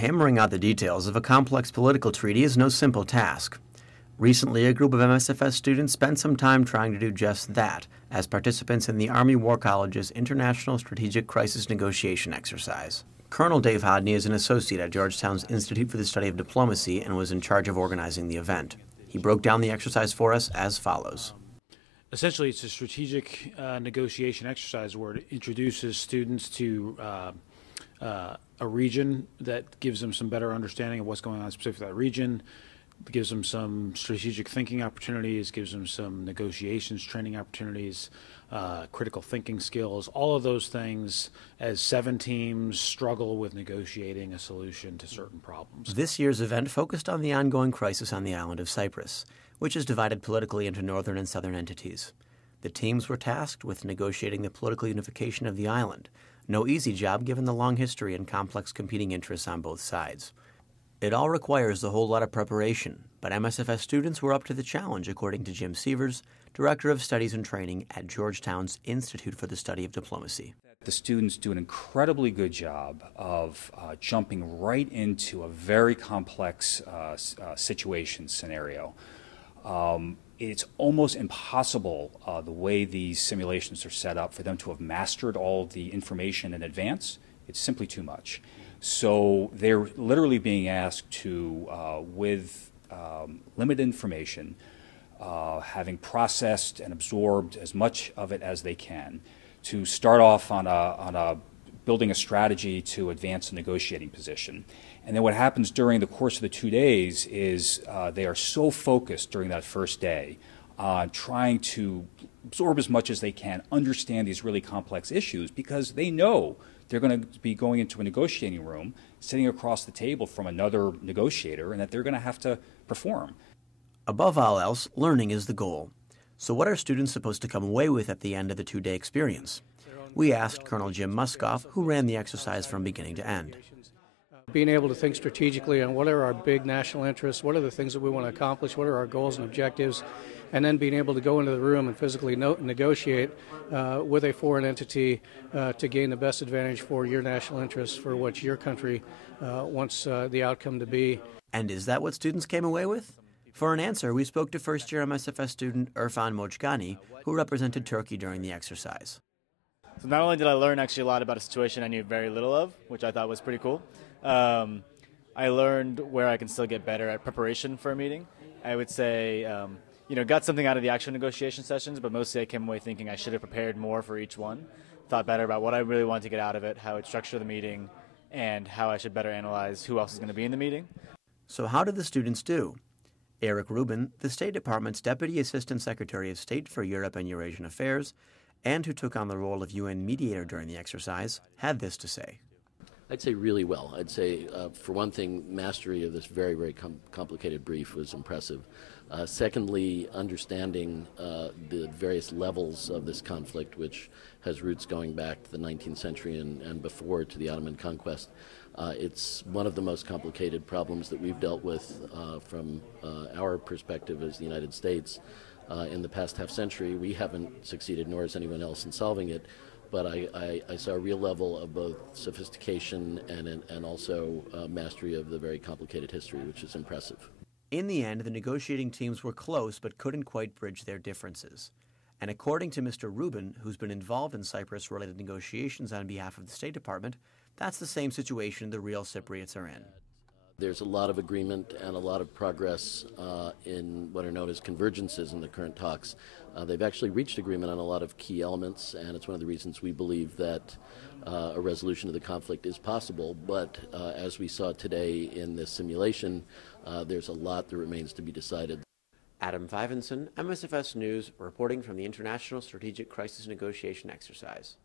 Hammering out the details of a complex political treaty is no simple task. Recently, a group of MSFS students spent some time trying to do just that as participants in the Army War College's International Strategic Crisis Negotiation exercise. Colonel Dave Hodne is an associate at Georgetown's Institute for the Study of Diplomacy and was in charge of organizing the event. He broke down the exercise for us as follows. Essentially, it's a strategic negotiation exercise where it introduces students to a region that gives them some better understanding of what's going on specifically in that region, gives them some strategic thinking opportunities, gives them some negotiations training opportunities, critical thinking skills, all of those things as 7 teams struggle with negotiating a solution to certain problems. This year's event focused on the ongoing crisis on the island of Cyprus, which is divided politically into northern and southern entities. The teams were tasked with negotiating the political unification of the island. No easy job given the long history and complex competing interests on both sides. It all requires a whole lot of preparation, but MSFS students were up to the challenge, according to Jim Sievers, Director of Studies and Training at Georgetown's Institute for the Study of Diplomacy. The students do an incredibly good job of jumping right into a very complex situation scenario. It's almost impossible, the way these simulations are set up, for them to have mastered all of the information in advance. It's simply too much. So they're literally being asked to, with limited information, having processed and absorbed as much of it as they can, to start off on building a strategy to advance a negotiating position. And then what happens during the course of the 2 days is they are so focused during that first day on trying to absorb as much as they can, understand these really complex issues, because they know they're going to be going into a negotiating room, sitting across the table from another negotiator, and that they're going to have to perform. Above all else, learning is the goal. So what are students supposed to come away with at the end of the 2-day experience? We asked Colonel Jim Muskoff, who ran the exercise from beginning to end. Being able to think strategically on what are our big national interests, what are the things that we want to accomplish, what are our goals and objectives, and then being able to go into the room and physically negotiate with a foreign entity to gain the best advantage for your national interests, for what your country wants the outcome to be. And is that what students came away with? For an answer, we spoke to first-year MSFS student Irfan Mojgani, who represented Turkey during the exercise. So not only did I learn actually a lot about a situation I knew very little of, which I thought was pretty cool, I learned where I can still get better at preparation for a meeting. I would say, got something out of the actual negotiation sessions, but mostly I came away thinking I should have prepared more for each one, thought better about what I really wanted to get out of it, how I'd structure the meeting, and how I should better analyze who else is going to be in the meeting. So how did the students do? Eric Reuben, the State Department's Deputy Assistant Secretary of State for Europe and Eurasian Affairs, and who took on the role of UN mediator during the exercise, had this to say. I'd say really well. I'd say, for one thing, mastery of this very, very complicated brief was impressive. Secondly, understanding the various levels of this conflict, which has roots going back to the 19th century and before to the Ottoman conquest. It's one of the most complicated problems that we've dealt with from our perspective as the United States. In the past half century, we haven't succeeded, nor has anyone else, in solving it. But I saw a real level of both sophistication and also mastery of the very complicated history, which is impressive. In the end, the negotiating teams were close but couldn't quite bridge their differences. And according to Mr. Reuben, who's been involved in Cyprus-related negotiations on behalf of the State Department, that's the same situation the real Cypriots are in. There's a lot of agreement and a lot of progress in what are known as convergences in the current talks. They've actually reached agreement on a lot of key elements, and it's one of the reasons we believe that a resolution of the conflict is possible. But as we saw today in this simulation, there's a lot that remains to be decided. Adam Fivenson, MSFS News, reporting from the International Strategic Crisis Negotiation Exercise.